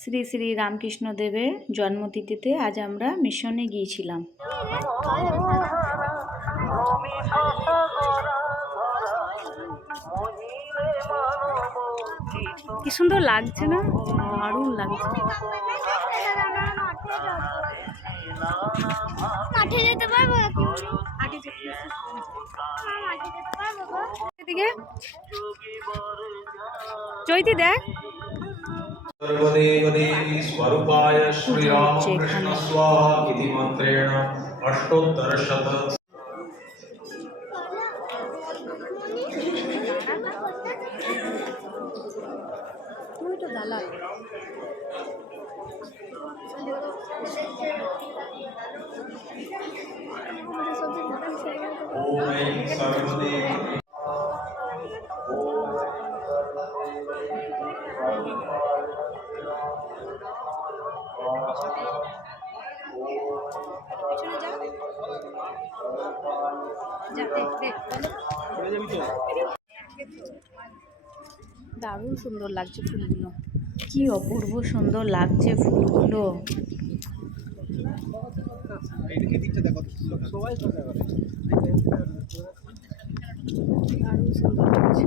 শ্রী শ্রী রামকৃষ্ণ দেবের জন্মতিথিতে আজ আমরা মিশনে গিয়েছিলাম। কি সুন্দর লাগছে না? দারুণ লাগছে। চৈতি দেখ सर्वदेवदेवी स्वरूपाय श्रीरामकृष्ण स्वाहा इति मन्त्रेण अष्टोत्तरशत ओम सर्वदेवी দারুণ সুন্দর লাগছে ফুলগুলো, কি অপূর্ব সুন্দর লাগছে ফুলগুলো। দারুণ সুন্দর লাগছে।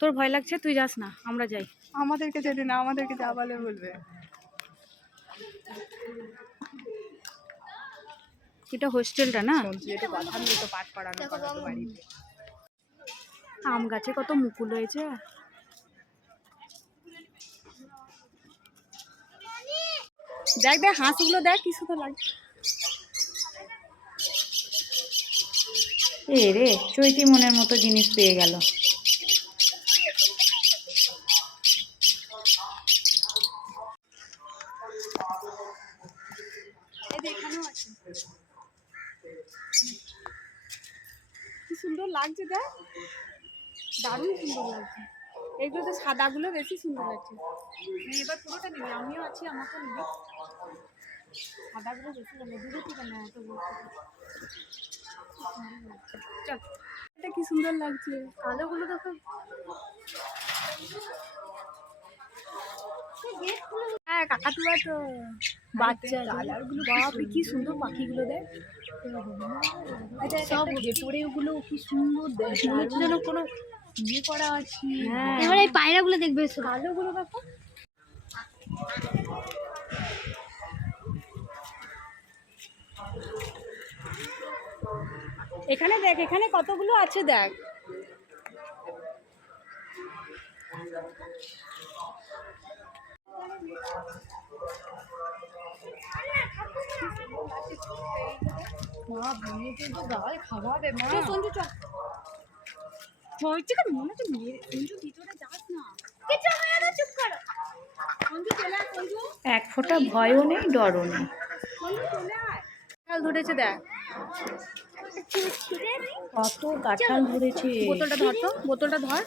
তোর ভয় লাগছে, তুই যাস না, আমরা যাই। আমাদেরকে যেতে না, আমাদেরকে যাবালে বলবে। এটা হোস্টেলটা না? আম গাছে কত মুকুল হয়েছে। দেখ দেখ হাঁসগুলো দেখ, কি সুন্দর লাগছে। এ রে, চৈতি মনের মতো জিনিস পেয়ে গেল। কি সুন্দর লাগছে দেখ, দারুণ সুন্দর লাগছে। এগুলো তো সাদাগুলো বেশি সুন্দর লাগছে। এবার পুরোটা নিবি, আমিও আছি, আমাকে নিবি। সাদাগুলো বেশি ভালো, দূরে থেকে না এত বলতে। চল, এটা কি সুন্দর লাগছে। কালোগুলো দেখো, হ্যাঁ কাকাতুয়া তো বাচ্চা। বাপরে কি সুন্দর পাখিগুলো দেখ, সব ভেতরে ওগুলো কি সুন্দর দেখ, মনে হচ্ছে যেন কোনো ইয়ে করা আছে। এবার এই পায়রাগুলো দেখবে, কালোগুলো দেখো। এখানে দেখ, এখানে কতগুলো আছে দেখ। মা ভেঙে কিন্তু গাল খাওয়াবে মা। সঞ্জু চল, হয়েছে কেন মনে হচ্ছে মেয়ে। সঞ্জু ভিতরে যাস না, চুপ করো। সঞ্জু চলে আয়, সঞ্জু। এক ফোঁটা ভয়ও নেই, ডরও নেই। সঞ্জু চলে আয়। কাল ধরেছে দেখ, কত কাঁঠাল ধরেছে। বোতলটা ধর তো, বোতলটা ধর।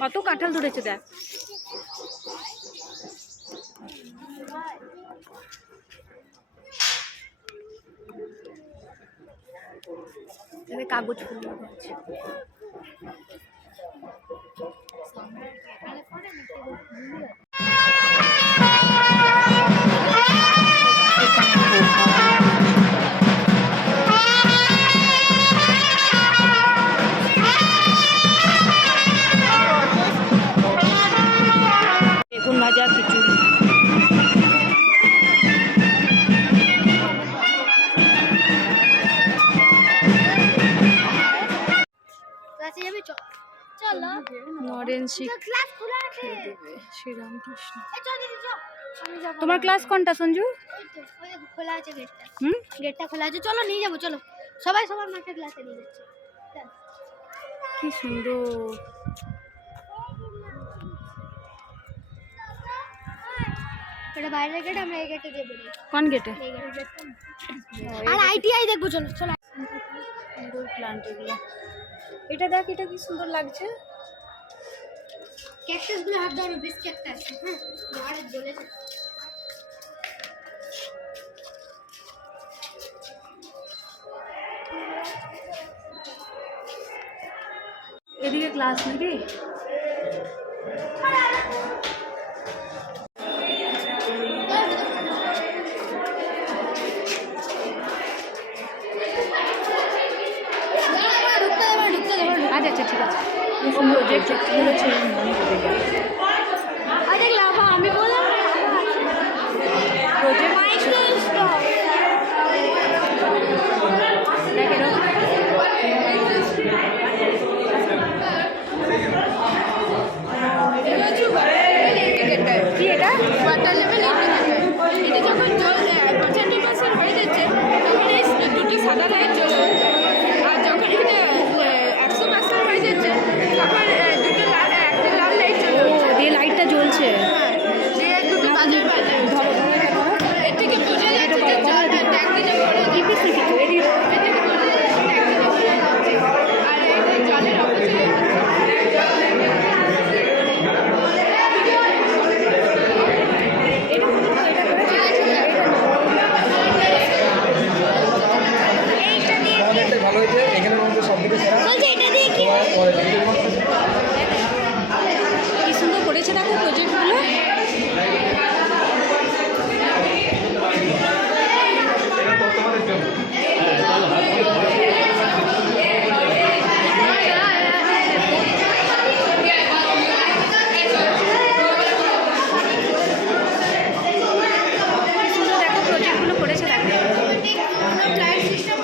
কত কাঁঠাল ধরেছে দেখ। কাগজ ফুল আছে। বেগুন ভাজা, খিচুড়ি। নরেন শ্রীরামকৃষ্ণ। তোমার ক্লাস কোনটা সঞ্জু? খোলা আছে গেটটা। হুম, গেটটা খোলা আছে, চলো নিয়ে যাবো। চলো সবাই সবার মাঠে ক্লাসে নিয়ে যাচ্ছে। কি সুন্দর। এটা বাইরের গেট, আমরা এই গেটে যাবো। কোন গেটে? আর আইটিআই দেখবো, চলো চলো। ইনডোর প্লান্ট এগুলো। এটা দেখ, এটা কি সুন্দর লাগছে। ক্যাকটাস গুলো হাত ধরো, বেশ ক্যাকটাস। হ্যাঁ, আর জ্বলেছে। এদিকে ক্লাস নাকি? আচ্ছা আচ্ছা, ঠিক আছে। প্রজেক্ট করেছে মনে করে যাবে। আরে লাভা, আমি বললাম প্রজেক্ট মাইক্রোস্কোপ। দেখ এরকম। কি এটা? Water level indicator. এটা যখন জল 75% হয়ে যাচ্ছে তখন এই দুটি সাদা লাইট জ্বলে উঠছে। আর যখন এটা 100% হয়ে যাচ্ছে তখন দুটো একটা লাল লাইট জ্বলে উঠছে। দিয়ে লাইটটা জ্বলছে। দিয়ে দুটো বাজে বাজে। ধরো ধরো এটা ধরো। এর থেকে বোঝা যাচ্ছে যে জলটা ট্যাঙ্কিতে ভরে কিছু কিছু এদিকে। এর থেকে বোঝা যাচ্ছে ট্যাঙ্কিতে ভরে যাচ্ছে। আর এই জলের অপচয় অনেকটাই ভালো হয়েছে। এখানের মধ্যে সব থেকে সেরা বলছি এটা দিয়ে কি কি সুন্দর করেছে দেখো প্রজেক্টগুলো। এটা তো তোমাদের জন্য। কি সুন্দর দেখো প্রজেক্টগুলো করেছে দেখো। Flight system?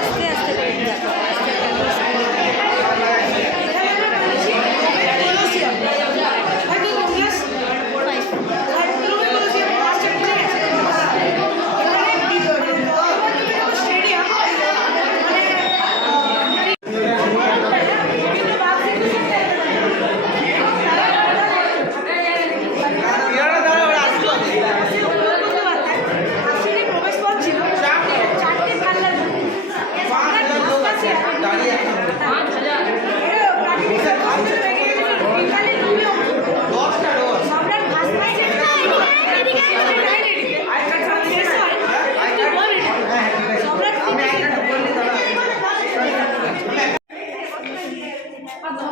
আস্তে আস্তে করে দেখো।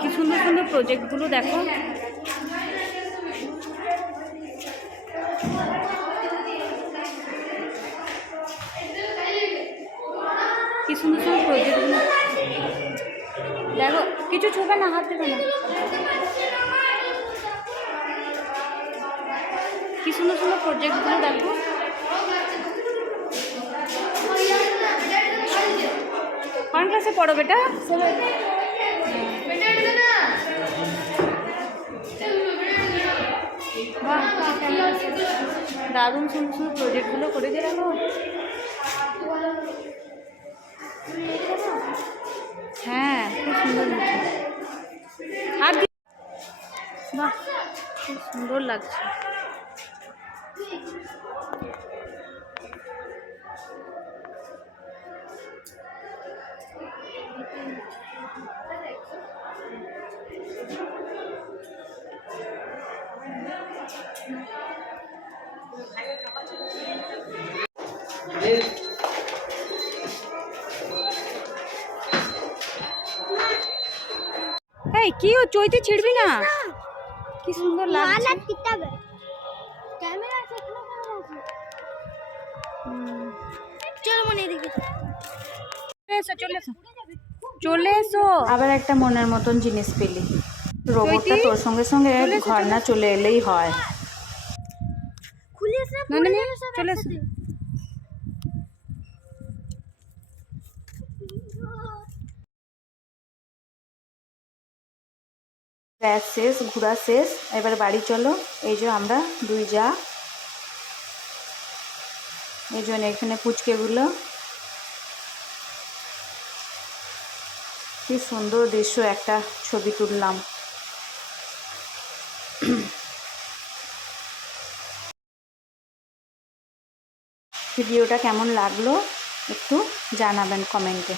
কি সুন্দর সুন্দর প্রজেক্টগুলো দেখো। কি সুন্দর সুন্দর প্রজেক্টগুলো দেখো। কিছু ছুবে না, হাত দেবে না। কি সুন্দর সুন্দর প্রজেক্টগুলো দেখো। কোন ক্লাসে পড়ো বেটা? বাহ, দারুণ সুন্দর সুন্দর প্রজেক্টগুলো করেছে দেখো। হ্যাঁ, খুব সুন্দর লাগছে। আর বাহ, খুব সুন্দর লাগছে। এই কি ও চৈতে ছিড়বি না? কি সুন্দর লাগছে। মালা কিতাবে ক্যামেরা আছে এখানে ক্যামেরা আছে। চলো মনে এদিকে চলে এসো চলে এসো। আবার একটা মনের মতন জিনিস পেলি। রোবটটা চৈতি, তোর সঙ্গে সঙ্গে চলে এসো, ঘর না চলে এলেই হয়। খুলে এসে না, না, না, চলে এসো। ব্যাস শেষ, ঘোরা শেষ, এবার বাড়ি চলো। এই যে আমরা দুই যা, এই জন্য এখানে পুচকেগুলো। কি সুন্দর দৃশ্য, একটা ছবি তুললাম। ভিডিওটা কেমন লাগলো একটু জানাবেন কমেন্টে।